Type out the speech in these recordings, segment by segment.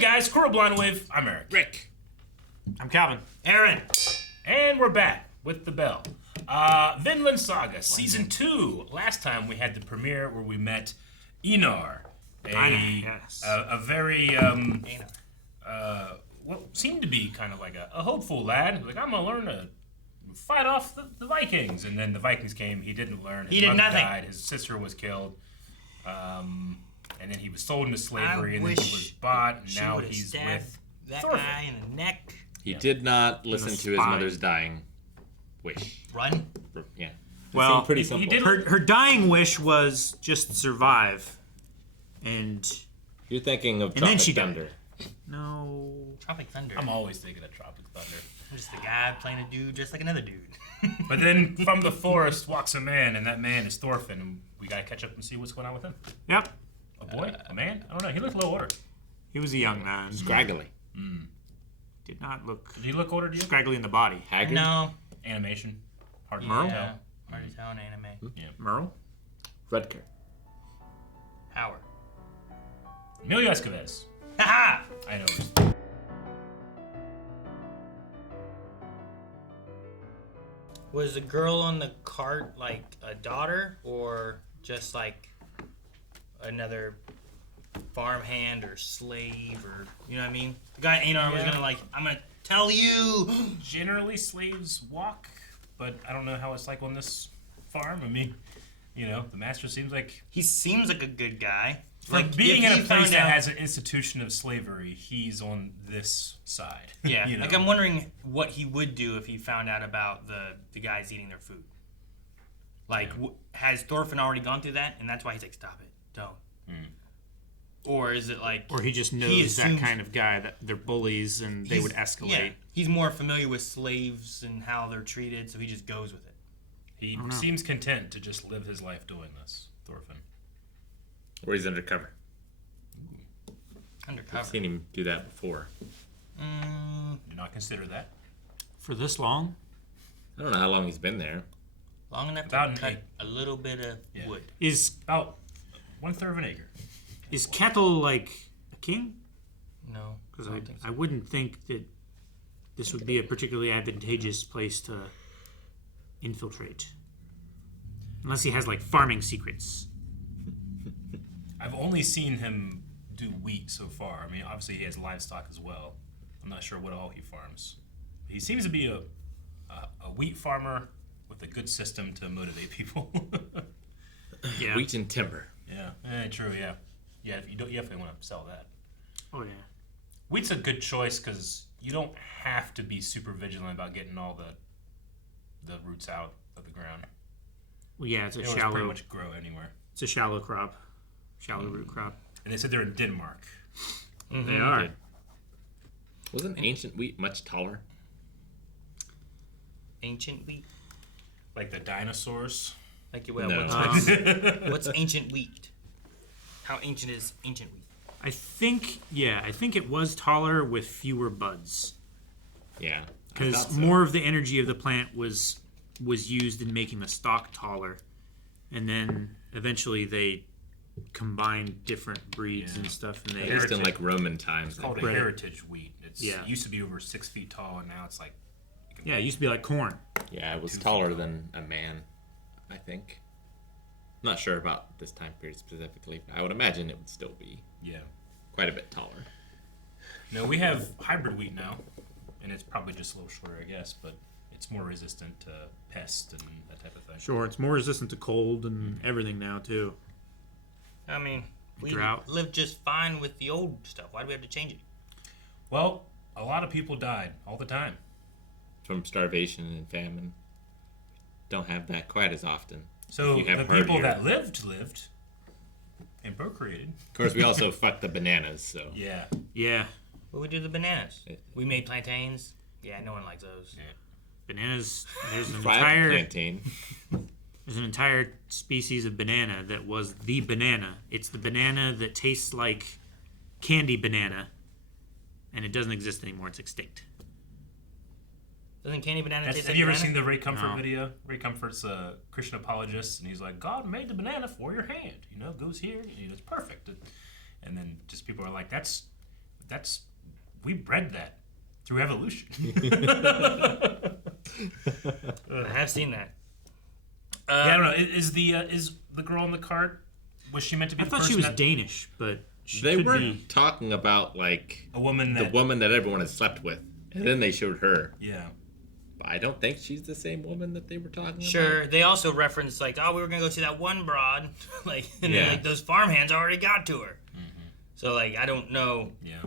guys, Squirrel Blind Wave. I'm Eric. Rick. I'm Calvin. Aaron. And we're back with the bell. Vinland Saga, Season 2. Last time we had the premiere where we met Einar. A very, what seemed to be kind of like a hopeful lad. Like, I'm going to learn to fight off the Vikings. And then the Vikings came. He didn't learn. His mother died. His sister was killed. And then he was sold into slavery, and then he was bought, and now he's with that Thorfinn. guy in the neck. He did not listen to his mother's dying wish. Run? Yeah. Well, pretty simple. Her dying wish was just survive, and You're thinking of and then Tropic she Thunder. died. No. Tropic Thunder. I'm always thinking of Tropic Thunder. I'm just a guy playing a dude just like another dude. But then from the forest walks a man, and that man is Thorfinn, and we gotta catch up and see what's going on with him. Yep. A boy? A man? I don't know. He looked a little older. He was a young man. Scraggly. Did not look Did he look older to you? scraggly in the body. Haggard. No. Animation. Hard to Merle? tell. Yeah. Hard to tell in anime. Yeah. Merle? Rutger. Howard. Emilio Escoves. Haha! I know. Was the girl on the cart like a daughter or just like another farmhand or slave or, you know what I mean? The guy Einar was gonna I'm gonna tell you. Generally, slaves walk, but I don't know how it's like on this farm. I mean, you know, the master seems like... He seems like a good guy. For being in if a he place found that out- has an institution of slavery, he's on this side. Yeah, you know? like I'm wondering what he would do if he found out about the guys eating their food. Like, has Thorfinn already gone through that, and that's why he's like, stop it, don't. Or is it like... Or he just knows that kind of guy, that they're bullies and they would escalate. Yeah, he's more familiar with slaves and how they're treated, so he just goes with it. He seems content to just live his life doing this, Thorfinn. Or he's undercover. Undercover. I've seen him do that before. Do not consider that. For this long? I don't know how long he's been there. Long enough About to cut a little bit of wood. Is About 1/3 of an acre. Ketil like a king? No. Because don't think so. I wouldn't think that this would be a particularly advantageous place to infiltrate. Unless he has like farming secrets. I've only seen him do wheat so far. I mean, obviously he has livestock as well. I'm not sure what all he farms. He seems to be a wheat farmer with a good system to motivate people. Yeah. Wheat and timber. Yeah, true. Yeah, yeah. You definitely want to sell that. Oh yeah. Wheat's a good choice because you don't have to be super vigilant about getting all the roots out of the ground. Well, yeah, it's a It'll shallow. pretty much grow anywhere. It's a shallow crop, shallow root crop. And they said they're in Denmark. They are. Wasn't ancient wheat much taller? Ancient wheat? Like the dinosaurs. Like, No. what's ancient wheat? How ancient is ancient wheat? I think it was taller with fewer buds. Yeah. Because more of the energy of the plant was used in making the stalk taller, and then eventually they combined different breeds and stuff, and At they least in like Roman times. It's called a heritage wheat. It used to be over 6 feet tall, and now it's like... it used to be like corn. Yeah, it was taller than a man, I think. Not sure about this time period specifically, but I would imagine it would still be quite a bit taller. No, we have hybrid wheat now, and it's probably just a little shorter, I guess, but it's more resistant to pests and that type of thing. Sure, it's more resistant to cold and everything now too. I mean, we Drought. lived just fine with the old stuff. Why do we have to change it? Well, a lot of people died all the time. From starvation and famine. Don't have that quite as often. So You have the people hardier. that lived and procreated. Of course, we also fucked the bananas, so. Yeah. Yeah, What we do to the bananas? We made plantains. Yeah, no one likes those. Yeah. bananas. There's an Fried entire plantain. there's an entire species of banana that was the banana. It's the banana that tastes like candy banana, and it doesn't exist anymore. It's extinct. Doesn't candy banana taste Have like you ever banana? seen the Ray Comfort No. video? Ray Comfort's a Christian apologist, and he's like, God made the banana for your hand. You know, goes here, and it's perfect. And then just people are like, that's we bred that through evolution. I have seen that. I don't know. Is the girl in the cart? Was she meant to be? I thought she was Danish, but They could were be. talking about like a woman the woman that everyone had slept with, and then they showed her. Yeah. But I don't think she's the same woman that they were talking Sure. about. They also referenced like, oh, we were gonna go see that one broad, like, and Yeah. then, like those farmhands already got to her. So like, I don't know Yeah.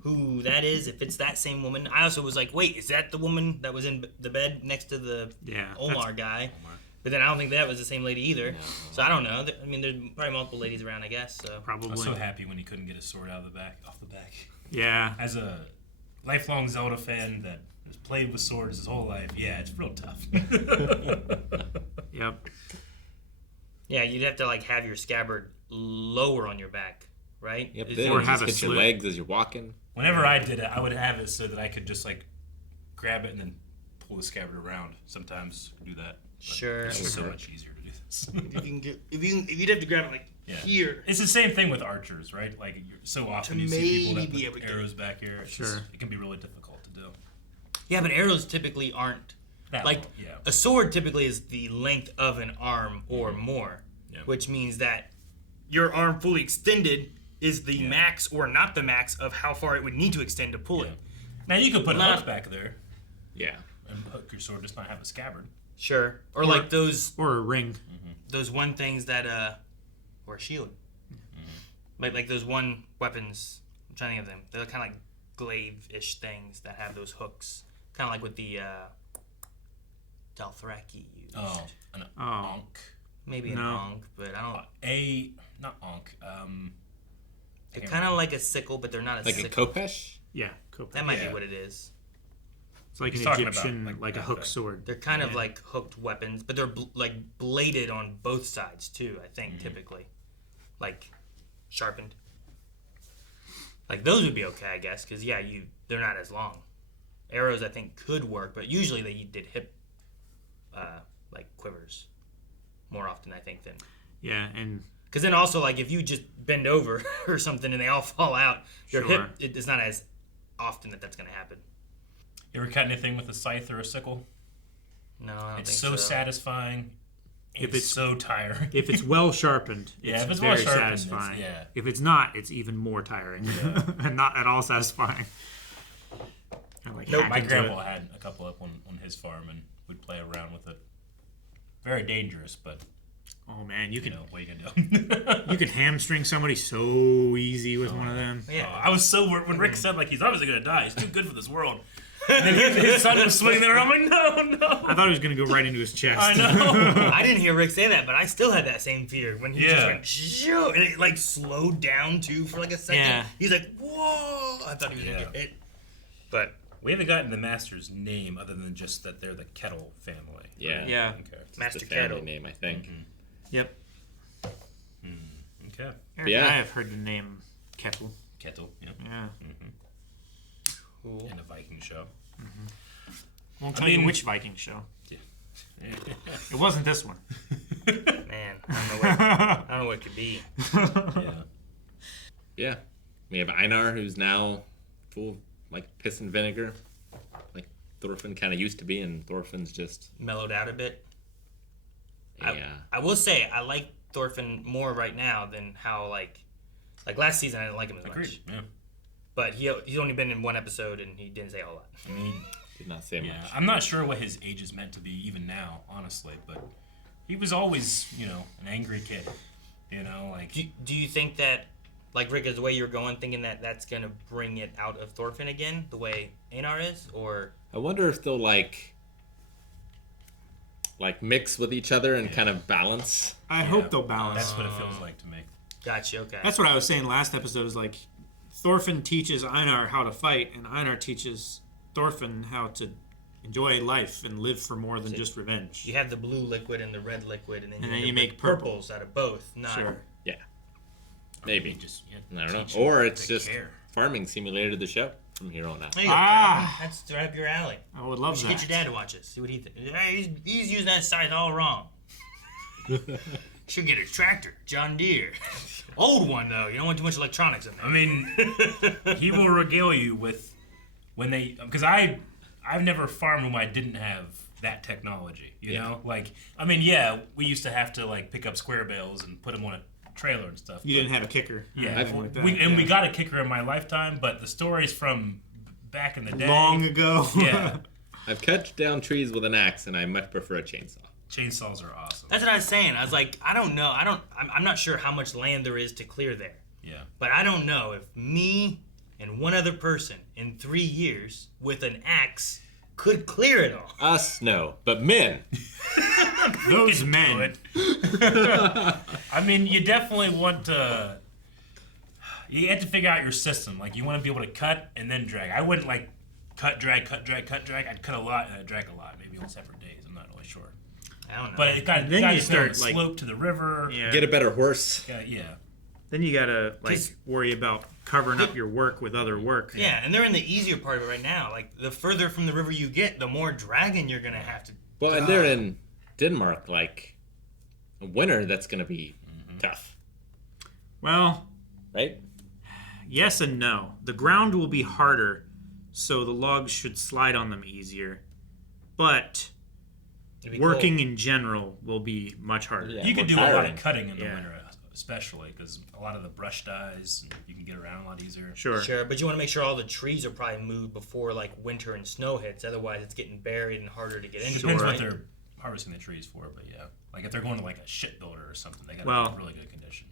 who that is. If it's that same woman, I also was like, wait, is that the woman that was in the bed next to the Omar guy? But then I don't think that was the same lady either. No. So I don't know. I mean, there's probably multiple ladies around, I guess. So Probably. I was so happy when he couldn't get his sword off the back. Yeah. As a lifelong Zelda fan that has played with swords his whole life, yeah, it's real tough. Yep. yeah, you'd have to like have your scabbard lower on your back, right? Yep. Is Then it- Or you have just a hit your slit. legs as you're walking. Whenever I did it, I would have it so that I could just like grab it and then pull the scabbard around. Sometimes do that. But Sure. It's just so much easier to do this. if you'd have to grab it like here. It's the same thing with archers, right? Like so often To you see people that maybe able put to arrows back here. It's Sure. just, it can be really difficult to do. Yeah, but arrows typically aren't That like long, yeah. a sword. Typically is the length of an arm or Mm-hmm. more, Yeah. which means that your arm fully extended is the max or not the max of how far it would need to extend to pull Yeah. it. Now you could put Not- hooks back there Yeah. and hook your sword, just not have a scabbard. Sure, or like those Or a ring. one things that or a shield, like those one weapons. I'm trying to think of them. They're kind of like glaive-ish things that have those hooks, kind of like what the Dothraki used. Oh, an Oh. onk. Maybe an No. onk, but I don't. Not onk. They're kind of like a sickle, but they're not a Like a sickle. Kopesh? Yeah. Cool. That might Yeah. be what it is. It's like He's an talking about, Egyptian, like a hook okay. sword. They're kind of like hooked weapons, but they're like bladed on both sides too. I think Mm-hmm. typically, like sharpened. Like those would be okay, I guess, because they're not as long. Arrows I think could work, but usually they did hip, like quivers, more often I think than. Yeah, and Because then also like if you just bend over or something and they all fall out, your Sure. hip it's not as often that's going to happen. You ever cut anything with a scythe or a sickle? No, I don't It's think so so. satisfying. If It's it's- so tiring. if it's well sharpened, Yeah, it's if it's well very sharpened, it's- satisfying. yeah. If it's not, it's even more tiring and not at all satisfying. I like Nope. hack My into grandpa it. had a couple up on his farm, and we'd play around with it. Very dangerous, but Oh man, you you can know what you can do. you can hamstring somebody so easy with one of them. Yeah. I was so worried when Rick said like he's obviously gonna die. He's too good for this world. And then his son was swinging there. I'm like, no. I thought he was gonna go right into his chest. I know. I didn't hear Rick say that, but I still had that same fear when he Yeah. just went shoo, and it like slowed down too for like a second. Yeah. He's like, whoa! I thought he was gonna get hit, but We haven't gotten the master's name other than just that they're the Kettle family. Yeah. Yeah. Okay. Master It's the family Kettle. name, I think. Yep. Okay. Eric Yeah. and I have heard the name Ketil. Kettle. Yeah. Yeah. cool. In a Viking show. Won't tell mean- you which Viking show. Yeah. It wasn't this one. Man, I don't know what it could be. Yeah. Yeah. We have Einar, who's now full of, like, piss and vinegar. Like Thorfinn kind of used to be, and Thorfinn's just... Mellowed out a bit. Yeah. I will say I like Thorfinn more right now than how like last season I didn't like him as Agreed. much. Yeah. But he's only been in one episode and he didn't say a whole lot. I mean, Did not say yeah. much. I'm not sure what his age is meant to be even now, honestly, but he was always, an angry kid. Like Do you think that, like Rick, is the way you were going, thinking that that's going to bring it out of Thorfinn again, the way Einar is? Or I wonder if they'll, like mix with each other and kind of balance. I hope they'll balance. that's what it feels like to me. gotcha, okay. That's what I was saying last episode. Is like Thorfinn teaches Einar how to fight, and Einar teaches Thorfinn how to enjoy life and live for more than just revenge. You have the blue liquid and the red liquid, and then then end you up make with purple. purples out of both. Not Sure. Yeah. He Maybe. just I don't know. teach Or them it's to just care. farming simulator the show from here on out. There you go. Ah. That's right up your alley. I would You love should that. get your dad to watch it. See what he thinks. Hey, he's using that scythe all wrong. Should get a tractor, John Deere. Old one though. You don't want too much electronics in there. I mean, he will regale you with when they because I've never farmed when I didn't have that technology. You know, like I mean, yeah, we used to have to like pick up square bales and put them on a trailer and stuff. You didn't have a kicker. Yeah, we got a kicker in my lifetime, but the stories from back in the day, long ago. Yeah, I've cut down trees with an axe, and I much prefer a chainsaw. Chainsaws are awesome. That's what I was saying. I was like, I don't know. I'm not sure how much land there is to clear there. Yeah. But I don't know if me and one other person in 3 years with an axe could clear it all. Us, no. But men. Those men. I mean, you definitely want to... You have to figure out your system. Like, you want to be able to cut and then drag. I wouldn't, like, cut, drag. I'd cut a lot and I'd drag a lot. Maybe on separate days. I'm not really sure. I don't know. But it got then to you start, the like, slope to the river. Yeah. Get a better horse. Yeah. Then you gotta like worry about covering up your work with other work. Yeah, and they're in the easier part of it right now. Like, the further from the river you get, the more dragging you're going to have to... Well, and they're in Denmark, like, winter, that's going to be tough. Well, right? Yes and no. The ground will be harder, so the logs should slide on them easier. But working in general will be much harder. Yeah, you can do a lot of cutting in the Yeah. winter, especially because a lot of the brush dies and you can get around a lot easier. Sure, but you want to make sure all the trees are probably moved before like winter and snow hits. Otherwise, it's getting buried and harder to get into. Depends right? what they're harvesting the trees for, but yeah, like if they're going to like a shipbuilder or something, they got to be in really good condition.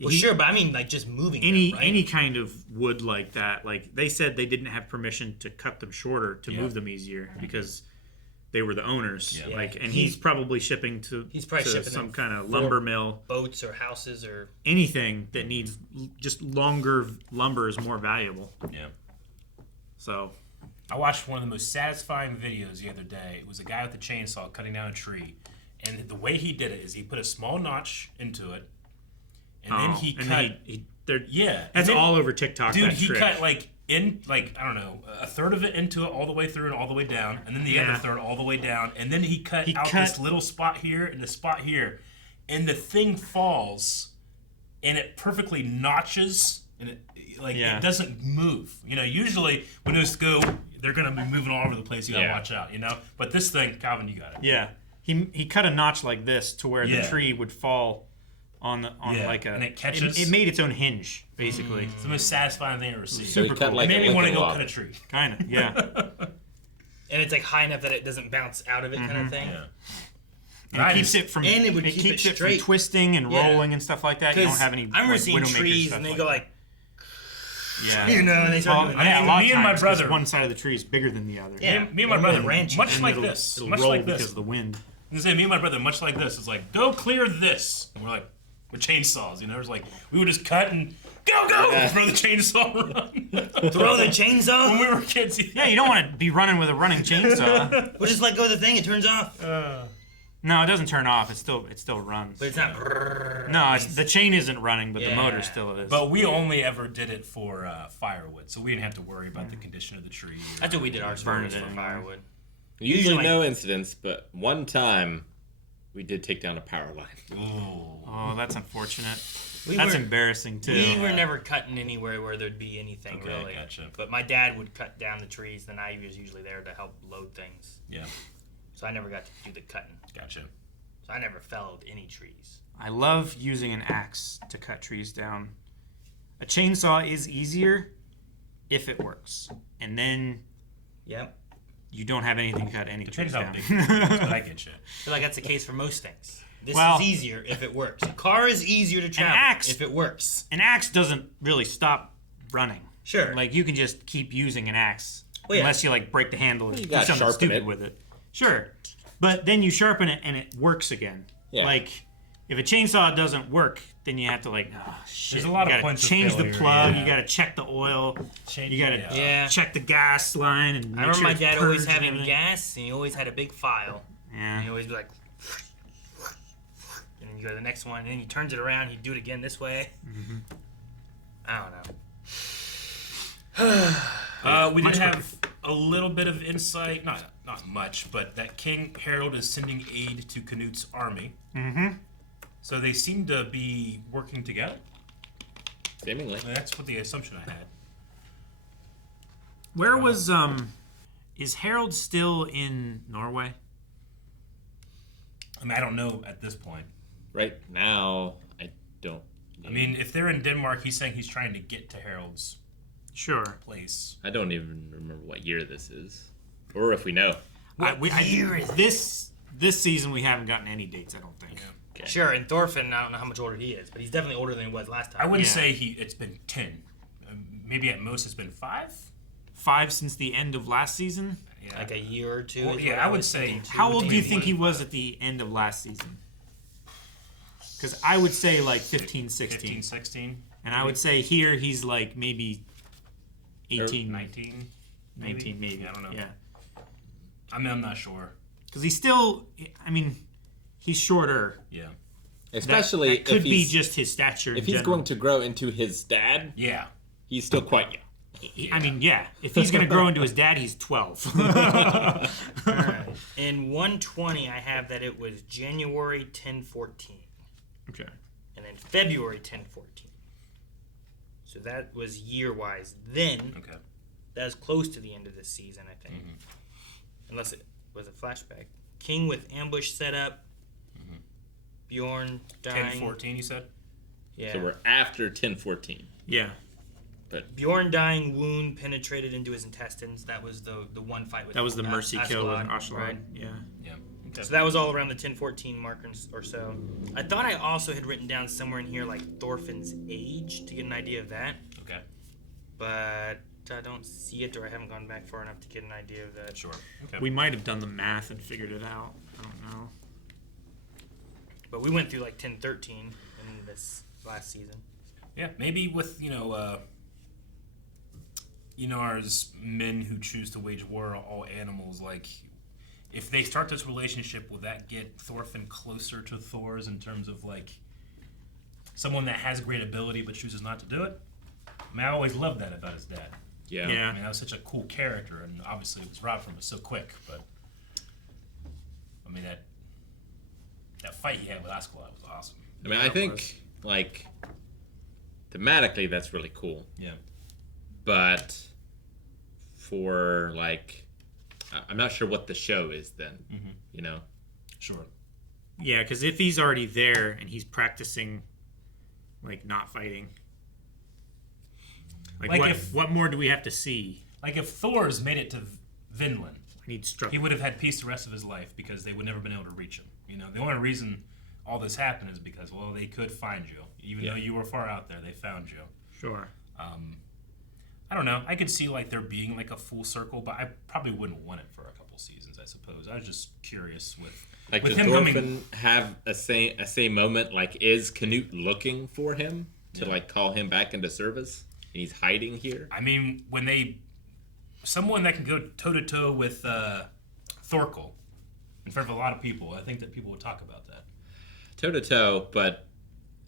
Well, sure, but I mean like just moving any them, right? any kind of wood like that. Like they said, they didn't have permission to cut them shorter to move them easier because they were the owners. Yeah. Like, and he's probably shipping to shipping some them kind of lumber mill. Boats or houses or anything that needs just longer lumber is more valuable. Yeah. So I watched one of the most satisfying videos the other day. It was a guy with a chainsaw cutting down a tree, and the way he did it is he put a small notch into it, and then he cut. That's all over TikTok. Dude, that he trick. cut like I don't know, a third of it into it all the way through and all the way down, and then the other third all the way down, and then he cut this little spot here and this spot here, and the thing falls, and it perfectly notches, and it doesn't move. You know, usually when those go, they're gonna be moving all over the place. You gotta watch out. You know, but this thing, Calvin, you got it. Yeah, he cut a notch like this to where the tree would fall on like a. And it catches. It made its own hinge, basically. It's the most satisfying thing I've ever seen. So he cut like it made a me want to Lincoln go log. cut a tree. Kind of, yeah. and it's like high enough that it doesn't bounce out of it, kind of thing. Yeah. And it keeps it from. And it would keeps keep it it from straight. twisting and rolling and stuff like that. You don't have any. I remember like, seeing widowmaker trees stuff and they like go that. like, Yeah. you know, and they start doing Yeah, that. a lot Me of and my times, 'cause brother- one side of the tree is bigger than the other. Yeah. Me and my Or brother, ranching. much And like it'll, this. It'll Much roll like because this. of the wind. I say, me and my brother, much like this, is like, go clear this. And we're like, with chainsaws, you know? It's like, we would just cut and go, throw the chainsaw run. Throw the chainsaw. When we were kids, Yeah, you don't want to be running with a running chainsaw. We'll just let go of the thing. It turns off. No, it doesn't turn off. It still runs. But it's not. No, the chain isn't running, but the Yeah. motor still is. But we only ever did it for firewood, so we didn't have to worry about the condition of the tree. That's what we did ours Burn for it anyway. firewood. Usually no incidents, but one time we did take down a power line. Oh, that's unfortunate. We That's were- embarrassing too. We were never cutting anywhere where there'd be anything Okay, really. gotcha. But my dad would cut down the trees, then I was usually there to help load things. Yeah, So I never got to do the cutting. gotcha. So I never felled any trees. I love using an axe to cut trees down. A chainsaw is easier if it works, and then Yep. you don't have anything to cut any trees Depends how down. big it is, but I get you. I feel like that's the case for most things. This Well- is easier if it works. A car is easier to travel axe- if it works. An axe doesn't really stop running. Sure. Like you can just keep using an axe Well, yeah. unless you like break the handle or You do gotta something sharpen stupid it. with it. Sure, but then you sharpen it and it works again. Yeah. Like if a chainsaw doesn't work, then you have to like shit. There's a lot of you gotta points of change the failure, plug. yeah. You gotta check the oil. You gotta Yeah. check the gas line and I make remember sure my it's dad always purged and having everything. gas, and he always had a big file. And Yeah. he always be like, and then you go to the next one, and then he turns it around, he'd do it again this way. Mm-hmm. I don't know. We Much did have a little bit of insight, not much, but that King Harald is sending aid to Canute's army. Mm-hmm. So they seem to be working together. Seemingly. That's what the assumption I had. Where was is Harald still in Norway? I mean, I don't know at this point. Right now, I don't. I mean, if they're in Denmark, he's saying he's trying to get to Harald's place. I don't even remember what year this is, or if we know. This season we haven't gotten any dates. I don't think. Yeah. Okay. Sure, and Thorfinn, I don't know how much older he is, but he's definitely older than he was last time. I wouldn't say it's been 10. Maybe at most it's been 5. 5 since the end of last season. Yeah. Like a year or two. Well, yeah, I would say. How old do you think he was at the end of last season? Because I would say like 15, 16. 15, 16. And I would say here he's like maybe 18, 19. 19 maybe. I don't know. Yeah. I mean, I'm not sure. Because he's still, I mean, he's shorter. Yeah. Especially that could if be he's, just his stature. if he's going to grow into his dad. Yeah. He's still quite young. I mean, yeah. If he's going to grow into his dad, he's 12. All right. In 120, I have that it was January 1014. Okay. And then February 1014. So that was year-wise. Then, Okay. that was close to the end of this season, I think. Mm-hmm. Unless it was a flashback. King with ambush set up. Mm-hmm. Bjorn dying. 10-14, you said? Yeah. So we're after 1014. Yeah. Bjorn dying wound penetrated into his intestines. That was the one fight with That was the mercy kill with Ashlad. Right? Yeah. Yeah. Okay. So that was all around the 1014 mark or so. I thought I also had written down somewhere in here like Thorfinn's age to get an idea of that. Okay. But I don't see it, or I haven't gone back far enough to get an idea of that. Sure. Okay. We might have done the math and figured it out. I don't know. But we went through like 1013 in this last season. Yeah, maybe with, Einar's men who choose to wage war are all animals. Like, if they start this relationship, will that get Thorfinn closer to Thors in terms of, like, someone that has great ability but chooses not to do it? I mean, I always loved that about his dad. Yeah. Yeah. I mean, that was such a cool character, and obviously it was robbed from us so quick, but, I mean, that fight he had with Askeladd was awesome. I mean, I think, like, thematically that's really cool. Yeah. But for, like, I'm not sure what the show is then, Sure. Yeah, because if he's already there and he's practicing, like, not fighting, like what more do we have to see? Like, if Thors made it to Vinland, He'd struggle. he would have had peace the rest of his life because they would never been able to reach him. The only reason all this happened is because, well, they could find you. Even though you were far out there, they found you. Sure. I don't know. I could see, like, there being, like, a full circle, but I probably wouldn't want it for a couple seasons, I suppose. I was just curious with does him Thorfinn have a same moment? Like, is Canute looking for him to like call him back into service? And he's hiding here. I mean, someone that can go toe to toe with Thorkel in front of a lot of people, I think that people would talk about that. Toe to toe, but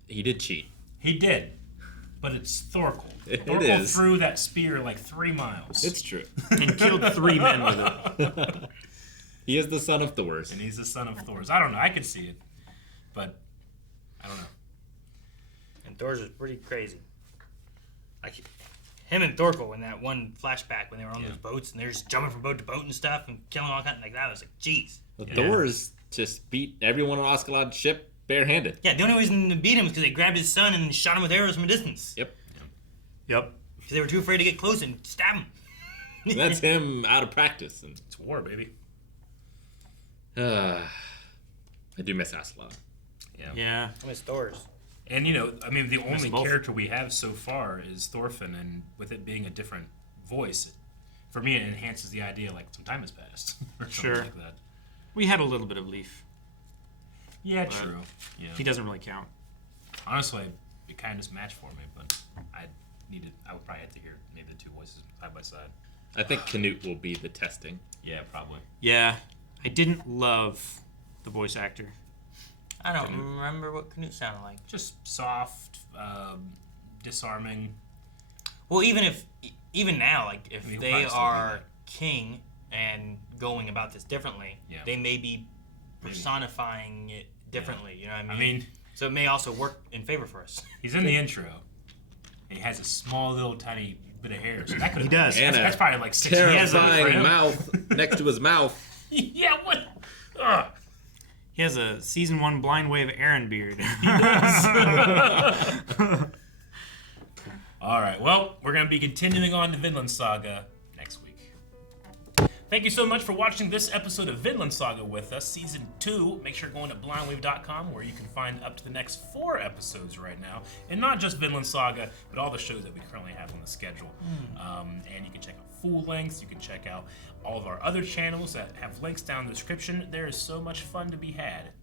he did cheat. He did, but it's Thorkel. It Thorkel is. threw that spear like 3 miles. It's true. And killed 3 men with it. He is the son of Thors. And he's the son of Thors. I don't know. I could see it, but I don't know. And Thors was pretty crazy. Like, him and Thorkel in that one flashback when they were on those boats and they're just jumping from boat to boat and stuff and killing all kinds like that. I was like, jeez. Well, Thors just beat everyone on Askeladd's ship barehanded. Yeah, the only reason to beat him is because they grabbed his son and shot him with arrows from a distance. Yep. Yep. Because they were too afraid to get close and stab him. That's him out of practice. And It's war, baby. I do miss Askeladd. Yeah. I miss Thors. And, I mean, the only both. character we have so far is Thorfinn, and with it being a different voice, for me, it enhances the idea like some time has passed. Or something Sure. like that. We had a little bit of Leaf. Yeah, true. Yeah. He doesn't really count. Honestly, it kind of just matched for me, but I would probably have to hear maybe the two voices side by side. I think Canute will be the testing. Yeah, probably. Yeah. I didn't love the voice actor. I don't remember what Canute sounded like. Just soft, disarming. Well, even now, like, if I mean, they probably still are do that. king and going about this differently, Yeah. they may be personifying it differently. You know what I mean? I mean, So it may also work in favor for us. He's in the intro. He has a small little tiny bit of hair. So that could He does. That's probably like 6 years old for terrifying him. mouth next to his mouth. Yeah, what? Ugh. He has a season 1 blind wave Aaron beard. All right. Well, we're going to be continuing on to Vinland Saga next week. Thank you so much for watching this episode of Vinland Saga with us, Season 2. Make sure going to blindwave.com where you can find up to the next 4 episodes right now. And not just Vinland Saga, but all the shows that we currently have on the schedule. And you can check out full lengths. You can check out all of our other channels that have links down in the description. There is so much fun to be had.